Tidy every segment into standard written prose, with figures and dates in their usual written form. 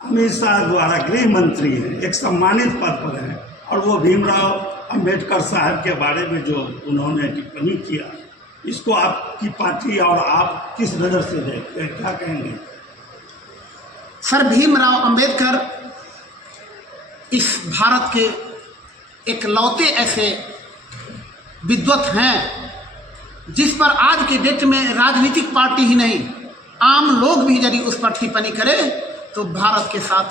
अमित शाह द्वारा गृह मंत्री हैं, एक सम्मानित पद पर हैं, और वो भीमराव अंबेडकर साहब के बारे में जो उन्होंने टिप्पणी किया, इसको आपकी पार्टी और आप किस नज़र से देखते हैं, क्या कहेंगे? सर, भीमराव अंबेडकर इस भारत के इकलौते ऐसे विद्वत हैं जिस पर आज के डेट में राजनीतिक पार्टी ही नहीं, आम लोग भी यदि उस पर टिप्पणी करें तो भारत के साथ,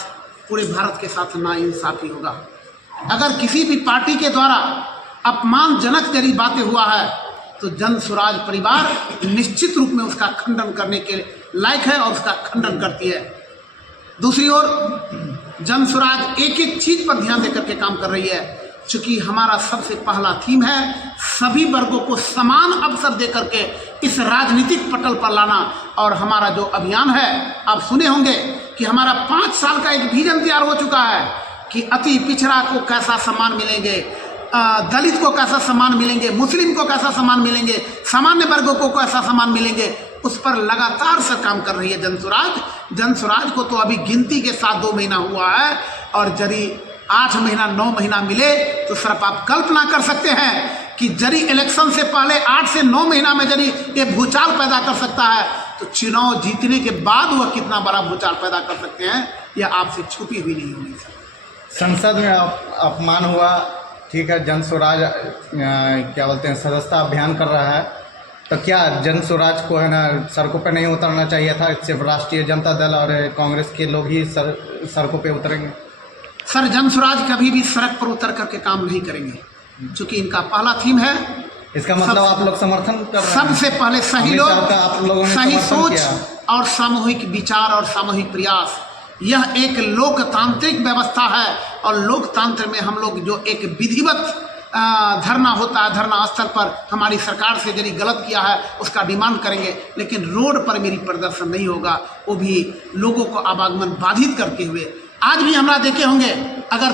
पूरे भारत के साथ नाइंसाफी होगा। अगर किसी भी पार्टी के द्वारा अपमानजनक यदि बातें हुआ है तो जन स्वराज परिवार निश्चित रूप में उसका खंडन करने के लायक है और उसका खंडन करती है। दूसरी ओर जन स्वराज एक एक चीज पर ध्यान देकर के काम कर रही है। चूंकि हमारा सबसे पहला थीम है सभी वर्गों को समान अवसर देकर के इस राजनीतिक पटल पर लाना, और हमारा जो अभियान है, आप सुने होंगे कि हमारा 5 साल का एक विजन तैयार हो चुका है कि अति पिछड़ा को कैसा सम्मान मिलेंगे, दलित को कैसा सम्मान मिलेंगे, मुस्लिम को कैसा सम्मान मिलेंगे, सामान्य वर्गों को कैसा सम्मान मिलेंगे। उस पर लगातार से काम कर रही है जन स्वराज। जन स्वराज को तो अभी गिनती के साथ 2 महीना हुआ है, और यदि 8 महीना 9 महीना मिले तो सिर्फ आप कल्पना कर सकते हैं कि यदि इलेक्शन से पहले 8 से 9 महीना में यदि ये भूचाल पैदा कर सकता है तो चुनाव जीतने के बाद वह कितना बड़ा भूचाल पैदा कर सकते हैं, यह आपसे छुपी हुई नहीं होगी। संसद में अपमान हुआ, ठीक है, जन स्वराज क्या बोलते हैं सदस्यता अभियान कर रहा है, तो क्या जन स्वराज को है ना सड़कों पर नहीं उतरना चाहिए था? सिर्फ राष्ट्रीय जनता दल और कांग्रेस के लोग ही सड़कों पे उतरेंगे? सर, जन स्वराज कभी भी सड़क पर उतर करके काम नहीं करेंगे, क्योंकि इनका पहला थीम है। इसका मतलब आप लोग समर्थन कर रहे हैं? सबसे पहले सही लोग, आप लोगों ने सही सोच किया। और सामूहिक विचार और सामूहिक प्रयास, यह एक लोकतांत्रिक व्यवस्था है, और लोकतंत्र में हम लोग जो एक विधिवत धरना होता है, धरना स्थल पर हमारी सरकार से यदि गलत किया है उसका डिमांड करेंगे, लेकिन रोड पर मेरी प्रदर्शन नहीं होगा, वो भी लोगों को आवागमन बाधित करते हुए। आज भी हमरा देखे होंगे, अगर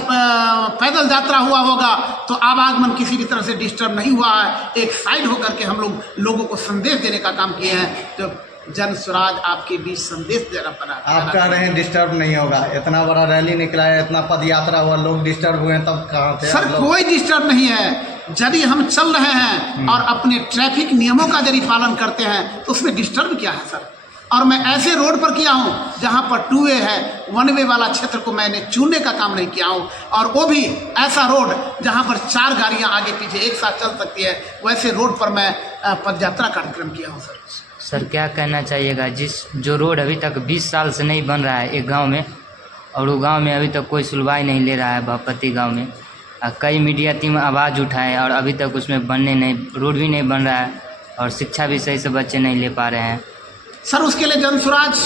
पैदल यात्रा हुआ होगा तो आवागमन किसी भी तरह से डिस्टर्ब नहीं हुआ है। एक साइड होकर के हम लोग लोगों को संदेश देने का काम किए हैं। तो जन स्वराज आपके बीच संदेश देना पड़ा। आप कह रहे हैं डिस्टर्ब नहीं होगा, इतना बड़ा रैली निकला है, इतना पद यात्रा हुआ, लोग डिस्टर्ब हुए हैं, तब कहाँ थे? सर, कोई डिस्टर्ब नहीं है। यदि हम चल रहे हैं और अपने ट्रैफिक नियमों का यदि पालन करते हैं तो उसमें डिस्टर्ब क्या है सर? और मैं ऐसे रोड पर किया हूँ जहाँ पर 2 वे है, 1 वे वाला क्षेत्र को मैंने चुनने का काम नहीं किया हूँ, और वो भी ऐसा रोड जहाँ पर 4 गाड़ियाँ आगे पीछे एक साथ चल सकती है, वैसे रोड पर मैं पदयात्रा कार्यक्रम किया हूँ सर। सर, क्या कहना चाहिएगा जो रोड अभी तक 20 साल से नहीं बन रहा है एक गांव में, और वो गांव में अभी तक कोई सुनवाई नहीं ले रहा है, बापती गांव में कई मीडिया टीम आवाज़ उठाए और अभी तक उसमें रोड भी नहीं बन रहा है, और शिक्षा भी सही से बच्चे नहीं ले पा रहे हैं। सर, उसके लिए जन स्वराज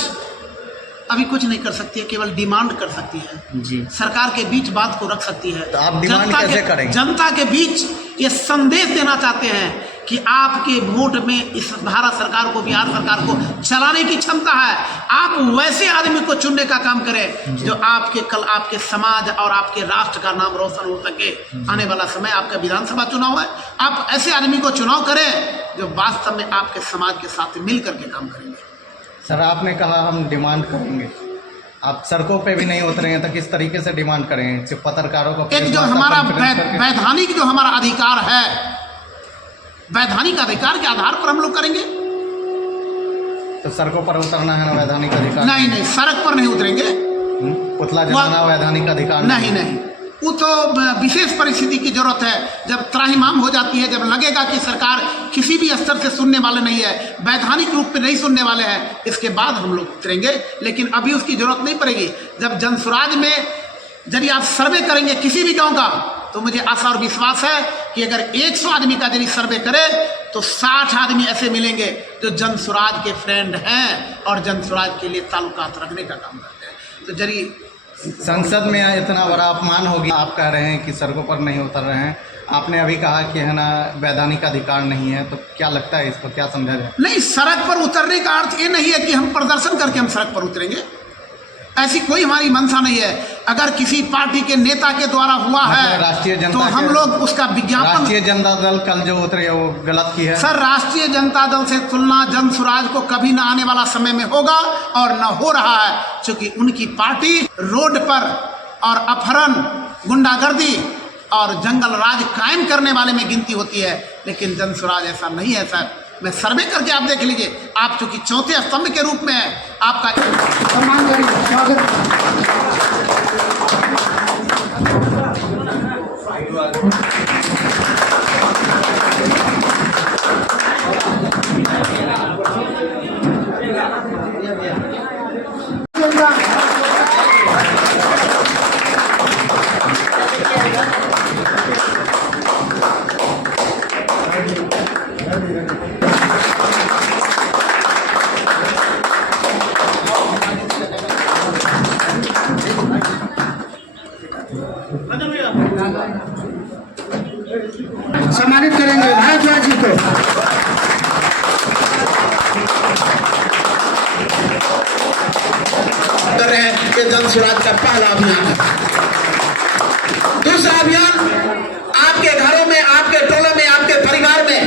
अभी कुछ नहीं कर सकती है, केवल डिमांड कर सकती है जी। सरकार के बीच बात को रख सकती है। तो आप डिमांड कैसे करेंगे? जनता के बीच ये संदेश देना चाहते हैं कि आपके वोट में इस भारत सरकार को, बिहार सरकार को चलाने की क्षमता है। आप वैसे आदमी को चुनने का काम करें जो कल आपके समाज और आपके राष्ट्र का नाम रोशन हो सके। आने वाला समय आपका विधानसभा चुनाव है, आप ऐसे आदमी को चुनाव करें जो वास्तव में आपके समाज के साथ मिल करके काम करेंगे। सर, आपने कहा हम डिमांड करेंगे, आप सड़कों पे भी नहीं उतरेंगे तो किस तरीके से डिमांड करेंगे? सिर्फ पत्रकारों को एक जो हमारा वैधानिक जो हमारा अधिकार है, वैधानिक अधिकार के आधार पर हम लोग करेंगे। तो सड़कों पर उतरना है ना वैधानिक अधिकार? नहीं, सड़क पर नहीं उतरेंगे। पुतला जलाना वैधानिक अधिकार नहीं, वो तो विशेष परिस्थिति की जरूरत है, जब त्राहिमाम हो जाती है, जब लगेगा कि सरकार किसी भी स्तर से सुनने वाले नहीं है, वैधानिक रूप में नहीं सुनने वाले हैं, इसके बाद हम लोग उतरेंगे। लेकिन अभी उसकी जरूरत नहीं पड़ेगी। जब जन स्वराज में यदि आप सर्वे करेंगे किसी भी गांव का, तो मुझे आशा और विश्वास है कि अगर 100 आदमी का यदि सर्वे करे तो 60 आदमी ऐसे मिलेंगे जो जन स्वराज के फ्रेंड हैं और जन स्वराज के लिए ताल्लुकात रखने का काम करते हैं। तो यदि संसद में इतना बड़ा अपमान हो गया, आप कह रहे हैं कि सड़कों पर नहीं उतर रहे हैं, आपने अभी कहा कि है ना वैधानिक अधिकार नहीं है, तो क्या लगता है इसको क्या समझा जाए? नहीं, सड़क पर उतरने का अर्थ ये नहीं है कि हम प्रदर्शन करके हम सड़क पर उतरेंगे, ऐसी कोई हमारी मंशा नहीं है। अगर किसी पार्टी के नेता के द्वारा हुआ है राष्ट्रीय तो जनता हम लोग उसका विज्ञापन। राष्ट्रीय जनता दल कल जो उतरी है वो गलत की है सर, राष्ट्रीय जनता दल से तुलना जन स्वराज को कभी न आने वाला समय में होगा और न हो रहा है, क्योंकि उनकी पार्टी रोड पर और अपहरण, गुंडागर्दी और जंगल राज कायम करने वाले में गिनती होती है, लेकिन जन स्वराज ऐसा नहीं है सर। मैं सर्वे करके आप देख लीजिए, आप चूंकि चौथे स्तंभ के रूप में है, आपका सम्मान करिए, स्वागत। सम्मानित करेंगे भारद्वाज जी को। कर रहे हैं कि जन स्वराज का पहला अभियान है। दूसरा अभियान, आपके घरों में, आपके टोलों में, आपके परिवार में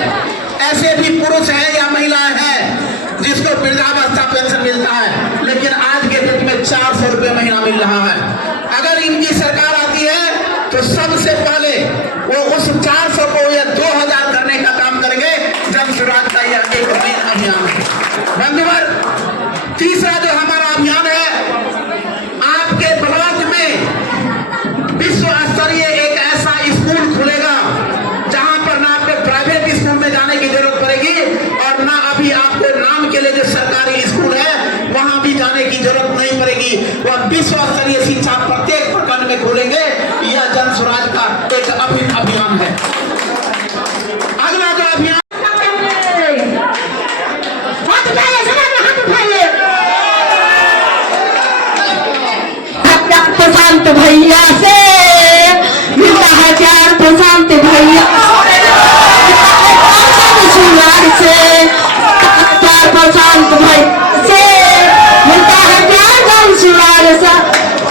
ऐसे भी पुरुष हैं या महिलाएं हैं जिसको वृद्धावस्था पेंशन मिलता है, लेकिन आज के डेट में 400 रुपये महीना मिल रहा है। अगर इनकी सरकार आती है तो सबसे पहले वो उस 400 को या 2000 करने का काम करेंगे। जन स्वराज का यह एक मेन अभियान है। बंधुवर, तीसरा जो हमारा अभियान है, आपके ब्लॉक में विश्व स्तरीय एक ऐसा स्कूल खुलेगा जहां पर ना आपको प्राइवेट स्कूल में जाने की जरूरत पड़ेगी और ना अभी आपको नाम के लिए जो सरकारी स्कूल है वहां भी जाने की जरूरत नहीं पड़ेगी। वह विश्व स्तरीय शिक्षा प्रत्येक प्रखंड में खोलेंगे। यह जन स्वराज का एक अभियान है। अगला जो अभियान, प्रशांत भैया से मिलता है प्यार, प्रशांत भैया से प्यार, प्रशांत भाई से मिलता है प्यार, जन स्वराज से।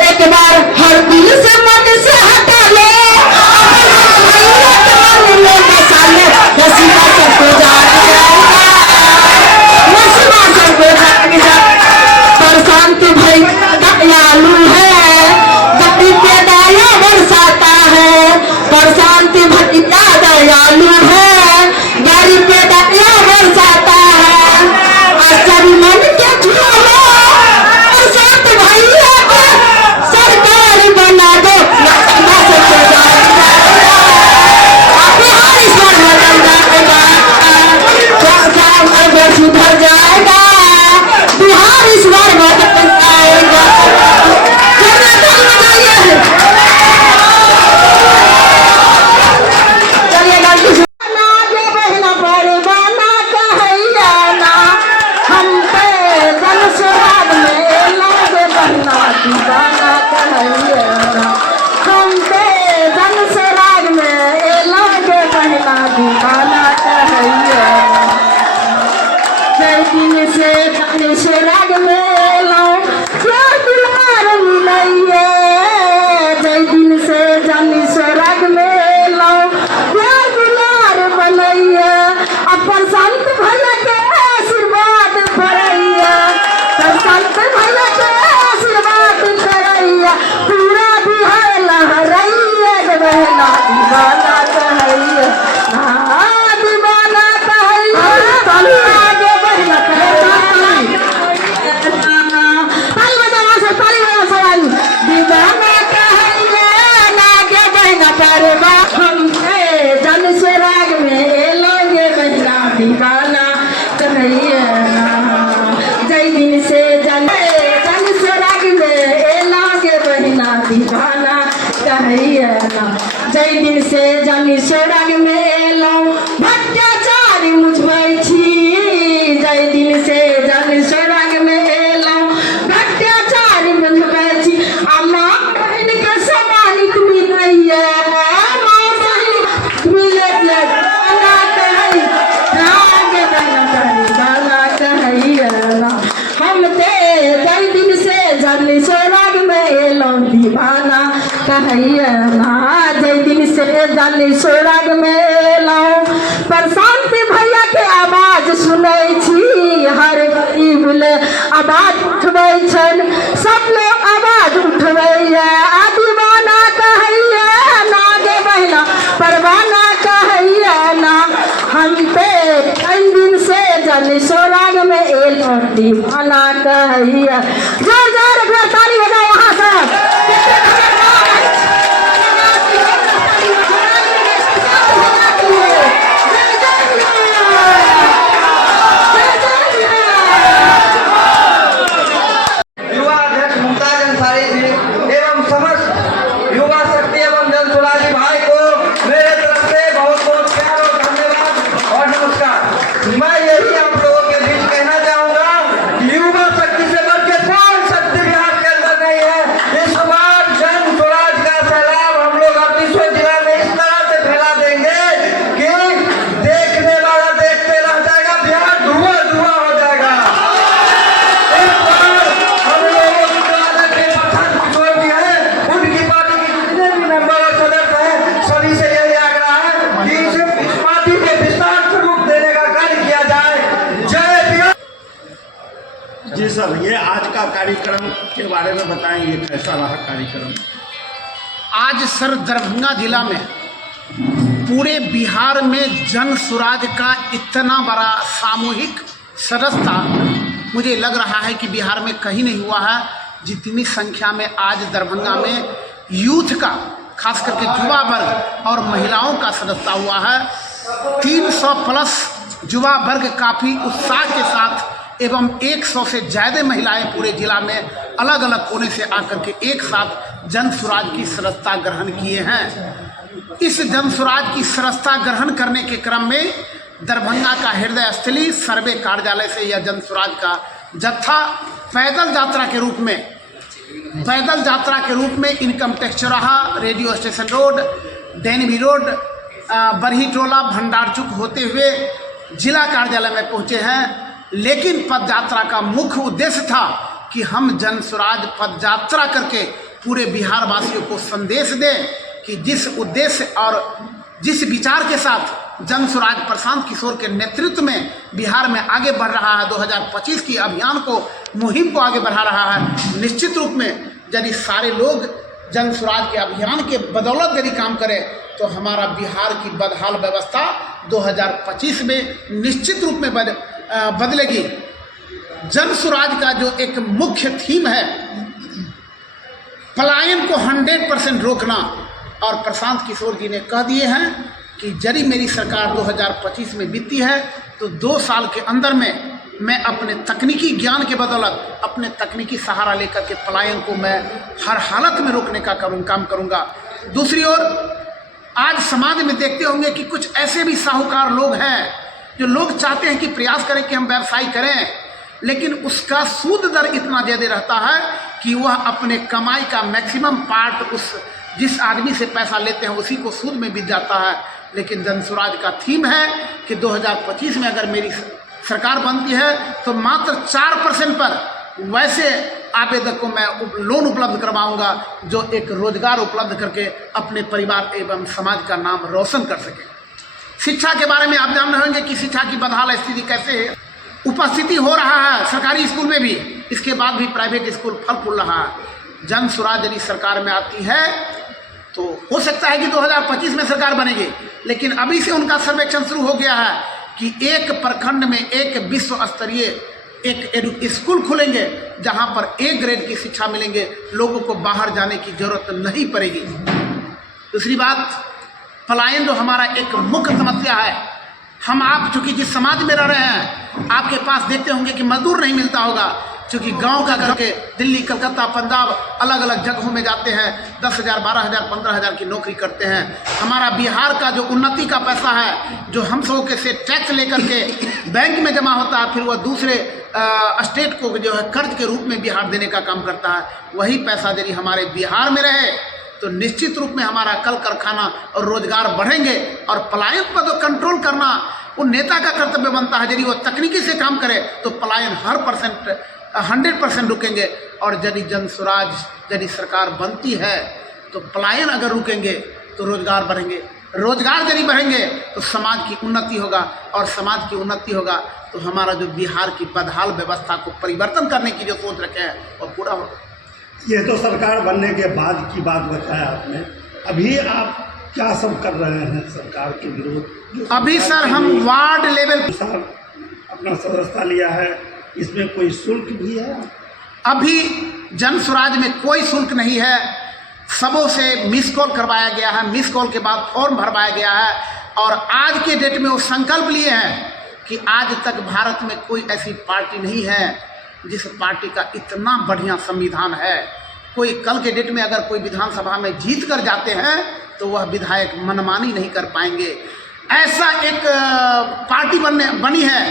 एक बार हर दिल से मन से हटा ले, मन में बसा ले, नसीबा सबको जाग जाएगा, नसीबा सबको जाग जाएगा। प्रशांत भाई दयालु है, गरीब पे दया बरसाता है। प्रशांत भैया दयालु है, गरीब पे दया बरसाता है। सभी मन के झूलो प्रशांत भैया को सरकार बना दो, नसीबा सबको जाग जाएगा, बिहार ईश्वर बदल जाएगा, अगर सुधर जाएगा, बिहार ईश्वर बदल जाएगा। जय दिन से जानी स्वराग में एलो भट्टाचार मुझबै छी। जय दिन से जानी स्वराग में एलो भट्टाचार मुझबै छी। माँ बहन के सम्मानित मिलैया, माँ बहन मिलैया, गाना कहै, राग गाना कहैया। हम ते जय दिन से जानी स्वराग में एलो दीवाना कहैया ना जय दिन से जानी सोराग में लाऊं प्रशांत भैया के आवाज सुनै छी हर इबल आवाज उठबै छन सब लोग आवाज उठबैया दीवाना कहैया ना गे बहिना परवाना कहैया ना हम पे कई दिन से जानी सोराग में एल दीवाना कहैया जोर जोर से ताली बजाओ वहाँ से युवा अध्यक्ष मुमताज अंसारी जी एवं समस्त युवा शक्ति एवं जनसुराजी भाई को मेरे तरफ से बहुत बहुत प्यार और धन्यवाद और नमस्कार। मैं यही आप लोगों के बीच कहना चाहूंगा कि युवा शक्ति से बढ़ के कौन शक्ति बिहार के अंदर नहीं है। इस बार जन स्वराज का सैलाब हम लोग अपनी जिला में इस तरह से फैला देंगे कि देखने वाला देखते रह जाएगा, बिहार धुआं धुआं हो जाएगा। इस बार हम लोगों की जो आदत के प्रशांत किशोर जी हैं, उनकी पार्टी के जितने भी मेंबर और सदस्य हैं, सभी से यही आग्रह है कि इस पार्टी के विस्तार स्वरूप देने का कार्य किया जाए। जय बिहार। जी सर, ये आज का कार्यक्रम के बारे में बताएंगे, कैसा रहा कार्यक्रम? आज सर दरभंगा जिला में पूरे बिहार में जन सुराज का इतना बड़ा सामूहिक सदस्यता मुझे लग रहा है कि बिहार में कहीं नहीं हुआ है। जितनी संख्या में आज दरभंगा में यूथ का, खास करके युवा वर्ग और महिलाओं का सदस्यता हुआ है। 300 प्लस युवा वर्ग काफ़ी उत्साह के साथ एवं 100 से ज़्यादा महिलाएं पूरे जिला में अलग अलग कोने से आकर के एक साथ जन सुराज की सदस्यता ग्रहण किए हैं। इस जन सुराज की सदस्यता ग्रहण करने के क्रम में दरभंगा का हृदय स्थली सर्वे कार्यालय से यह जन सुराज का जत्था पैदल यात्रा के रूप में इनकम टैक्स चौराहा, रेडियो स्टेशन रोड, डैनवी रोड, बरही टोला, भंडार चौक होते हुए जिला कार्यालय में पहुंचे हैं। लेकिन पद यात्रा का मुख्य उद्देश्य था कि हम जन सुराज पद यात्रा करके पूरे बिहार वासियों को संदेश दें कि जिस उद्देश्य और जिस विचार के साथ जन सुराज प्रशांत किशोर के नेतृत्व में बिहार में आगे बढ़ रहा है, 2025 की अभियान को, मुहिम को आगे बढ़ा रहा है, निश्चित रूप में यदि सारे लोग जन सुराज के अभियान के बदौलत यदि काम करें तो हमारा बिहार की बदहाल व्यवस्था 2025 में निश्चित रूप में बदलेगी। जन सुराज का जो एक मुख्य थीम है पलायन को 100% रोकना, और प्रशांत किशोर जी ने कह दिए हैं कि यदि मेरी सरकार 2025 में बीतती है तो 2 साल के अंदर में मैं अपने तकनीकी ज्ञान के बदौलत, अपने तकनीकी सहारा लेकर के पलायन को मैं हर हालत में रोकने का काम करूंगा। दूसरी ओर आज समाज में देखते होंगे कि कुछ ऐसे भी साहूकार लोग हैं जो लोग चाहते हैं कि प्रयास करें कि हम व्यवसाय करें, लेकिन उसका सूद दर इतना ज़्यादा रहता है कि वह अपने कमाई का मैक्सिमम पार्ट उस जिस आदमी से पैसा लेते हैं उसी को सूद में बीत जाता है। लेकिन जन सुराज का थीम है कि 2025 में अगर मेरी सरकार बनती है तो मात्र 4% पर वैसे आवेदक को मैं लोन उपलब्ध करवाऊंगा जो एक रोजगार उपलब्ध करके अपने परिवार एवं समाज का नाम रोशन कर सके। शिक्षा के बारे में आप जान रहे होंगे कि शिक्षा की बदहाल स्थिति कैसे है। उपस्थिति हो रहा है सरकारी स्कूल में भी, इसके बाद भी प्राइवेट स्कूल फल फूल रहा है। जन सुराज यदि सरकार में आती है तो हो सकता है कि 2025 में सरकार बनेगी, लेकिन अभी से उनका सर्वेक्षण शुरू हो गया है कि एक प्रखंड में एक विश्व स्तरीय एक स्कूल खुलेंगे जहां पर A ग्रेड की शिक्षा मिलेंगे, लोगों को बाहर जाने की जरूरत नहीं पड़ेगी। दूसरी बात, पलायन जो हमारा एक मुख्य समस्या है, हम आप चूँकि जिस समाज में रह रहे हैं आपके पास देखते होंगे कि मजदूर नहीं मिलता होगा, क्योंकि गांव का करके दिल्ली, कलकत्ता, पंजाब अलग अलग जगहों में जाते हैं, 10,000, 12,000, 15,000 की नौकरी करते हैं। हमारा बिहार का जो उन्नति का पैसा है जो हम सब के से टैक्स लेकर के बैंक में जमा होता है, फिर वह दूसरे स्टेट को जो है कर्ज के रूप में बिहार देने का काम करता है, वही पैसा यदि हमारे बिहार में रहे तो निश्चित रूप में हमारा कल कारखाना और रोजगार बढ़ेंगे। और पलायन पर तो कंट्रोल करना वो नेता का कर्तव्य बनता है। यदि वो तकनीकी से काम करे तो पलायन 100% रुकेंगे। और यदि जन सुराज यदि सरकार बनती है तो पलायन अगर रुकेंगे तो रोजगार बढ़ेंगे, रोजगार यदि बढ़ेंगे तो समाज की उन्नति होगा, और समाज की उन्नति होगा तो हमारा जो बिहार की बदहाल व्यवस्था को परिवर्तन करने की जो सोच रखे हैं वो पूरा होगा। ये तो सरकार बनने के बाद की बात बताया आपने, अभी आप क्या सब कर रहे हैं सरकार के विरोध? अभी सर हम वार्ड लेवल सर अपना सदस्यता लिया है, इसमें कोई शुल्क भी है? अभी जन स्वराज में कोई शुल्क नहीं है, सबों से मिस कॉल करवाया गया है, मिस कॉल के बाद फॉर्म भरवाया गया है, और आज के डेट में वो संकल्प लिए हैं कि आज तक भारत में कोई ऐसी पार्टी नहीं है जिस पार्टी का इतना बढ़िया संविधान है। कोई कल के डेट में अगर कोई विधानसभा में जीत कर जाते हैं तो वह विधायक मनमानी नहीं कर पाएंगे। ऐसा एक पार्टी बनी है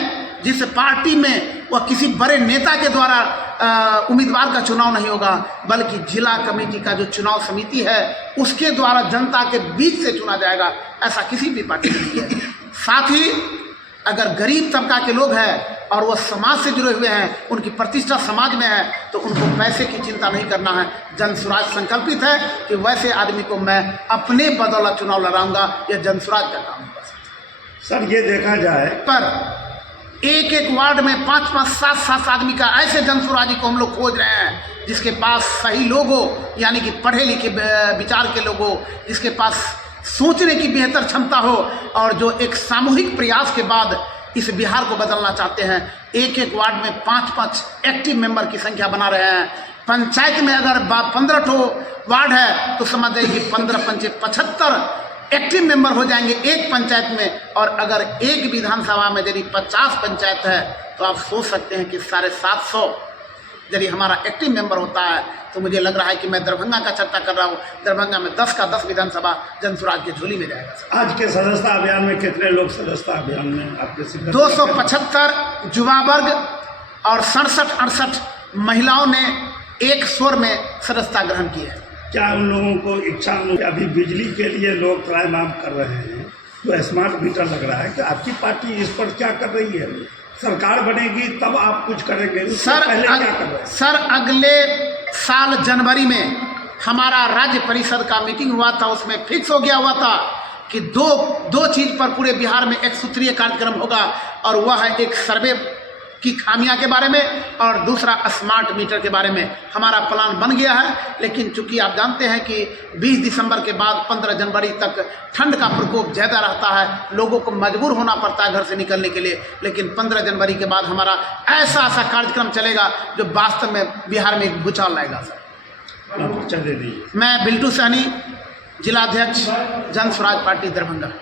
जिस पार्टी में वह किसी बड़े नेता के द्वारा उम्मीदवार का चुनाव नहीं होगा, बल्कि जिला कमेटी का जो चुनाव समिति है उसके द्वारा जनता के बीच से चुना जाएगा। ऐसा किसी भी पार्टी में नहीं है। साथ ही अगर गरीब तबका के लोग हैं और वह समाज से जुड़े हुए हैं, उनकी प्रतिष्ठा समाज में है, तो उनको पैसे की चिंता नहीं करना है। जन स्वराज संकल्पित है कि वैसे आदमी को मैं अपने बदौलत चुनाव लड़ाऊंगा। यह जन स्वराज का काम है। सर ये देखा जाए पर एक एक वार्ड में 5-5, 7-7 आदमी का ऐसे जन स्वराजी को हम लोग खोज रहे हैं जिसके पास सही लोग हो, यानी कि पढ़े लिखे विचार के लोग हो, जिसके पास सोचने की बेहतर क्षमता हो, और जो एक सामूहिक प्रयास के बाद इस बिहार को बदलना चाहते हैं। एक एक वार्ड में 5-5 एक्टिव मेंबर की संख्या बना रहे हैं। पंचायत में अगर 15 ठो वार्ड है तो समझ जाइए कि 15-5-75 एक्टिव मेंबर हो जाएंगे एक पंचायत में। और अगर एक विधानसभा में यदि 50 पंचायत है तो आप सोच सकते हैं कि 750 यदि हमारा एक्टिव मेंबर होता है तो मुझे लग रहा है कि मैं दरभंगा का चर्चा कर रहा हूँ। दरभंगा में 10 का 10 विधानसभा जन स्वराज की झोली में जाएगा। आज के सदस्यता अभियान में कितने लोग सदस्यता अभियान में आपके शिरकत? 275 युवा वर्ग और 67-68 महिलाओं ने एक स्वर में सदस्यता ग्रहण की है। क्या उन लोगों को इच्छा अभी बिजली के लिए लोग क्राइम कर रहे हैं तो स्मार्ट मीटर लग रहा है कि आपकी पार्टी इस पर क्या कर रही है? सरकार बनेगी तब आप कुछ करेंगे, सर पहले क्या कर रहे हैं? सर अगले साल जनवरी में हमारा राज्य परिषद का मीटिंग हुआ था, उसमें फिक्स हो गया हुआ था कि दो चीज़ पर पूरे बिहार में एक सूत्रीय कार्यक्रम होगा, और वह है एक सर्वे की खामियां के बारे में और दूसरा स्मार्ट मीटर के बारे में। हमारा प्लान बन गया है, लेकिन चूंकि आप जानते हैं कि 20 दिसंबर के बाद 15 जनवरी तक ठंड का प्रकोप ज़्यादा रहता है, लोगों को मजबूर होना पड़ता है घर से निकलने के लिए। लेकिन 15 जनवरी के बाद हमारा ऐसा कार्यक्रम चलेगा जो वास्तव में बिहार में एक भूचाल लाएगा। सर चले नहीं। मैं बिल्टू सहनी, जिलाध्यक्ष जन स्वराज पार्टी दरभंगा।